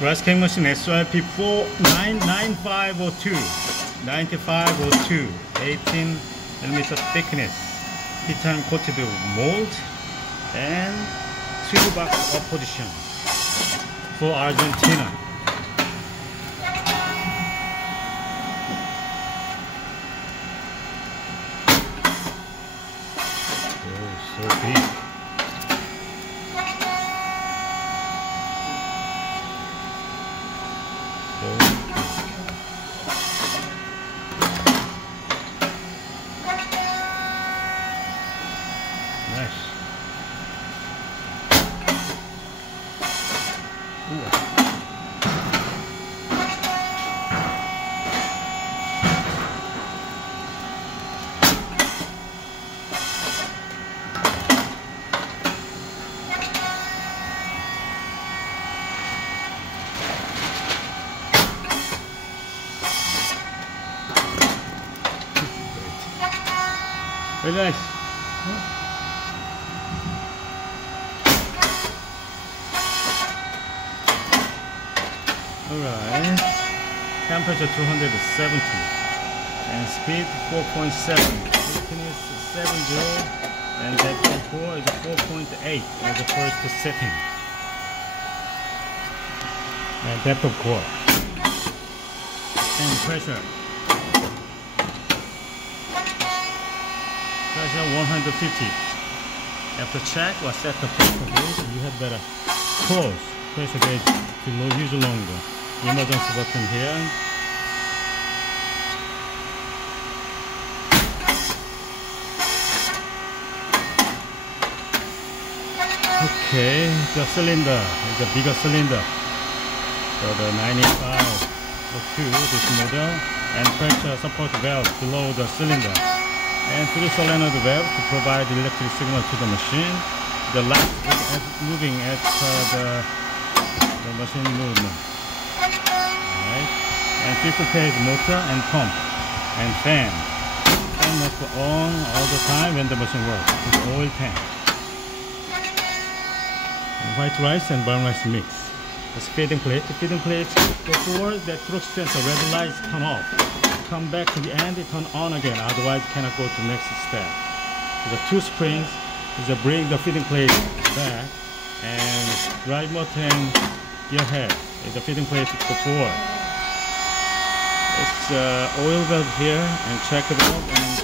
Rice cake machine SYP9502, 9502, 18mm thickness, Titanium Coated Moulds, and 2-box opposition for Argentina. Oh, so big. Nice. Ooh. Very nice. Alright, temperature 270 and speed 4.7, thickness 70, and depth of core is 4.8 as the first setting. And depth of core and pressure 150. After check or set the pressure gauge, you had better close pressure gauge to use longer. Emergency button here. Okay, the cylinder is a bigger cylinder. So the 9502, this model, and pressure support valve below the cylinder. And 3 solenoid valve to provide electric signal to the machine. The light is moving as the machine movement. Alright. And 3-phase motor and pump and fan. Fan must be on all the time when the machine works. It's oil tank. And white rice and brown rice mix. It's feeding plate. The feeding plate before the torque sensor red lights turn off. Come back to the end, it turn on again, otherwise you cannot go to the next step. The 2 springs is bring the feeding plate back, and drive motor and gear head is the feeding plate before. It's oil valve here and check valve and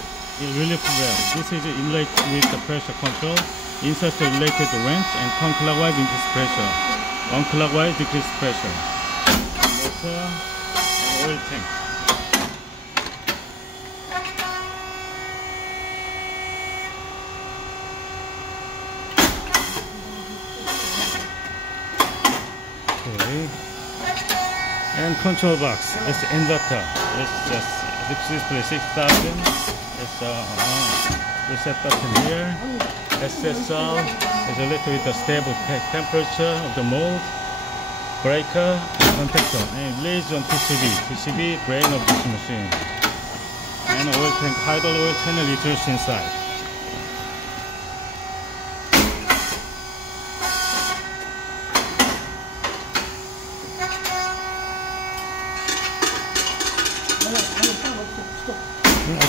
relief valve. This is inlet with the pressure control. Insert the related wrench and counterclockwise increase pressure. Unclockwise decrease pressure. Motor and oil tank. Okay. And control box. It's inverter. It's just display 6000. It's reset button here. SSL is related with the stable temperature of the mold. Breaker, contactor, and relays on PCB brain of this machine. And oil tank, idle oil 20 liters inside.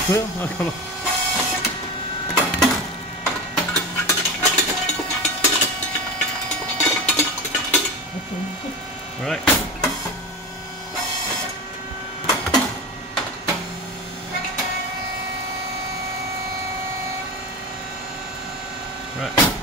없어요? 잠깐만. Alright. Right.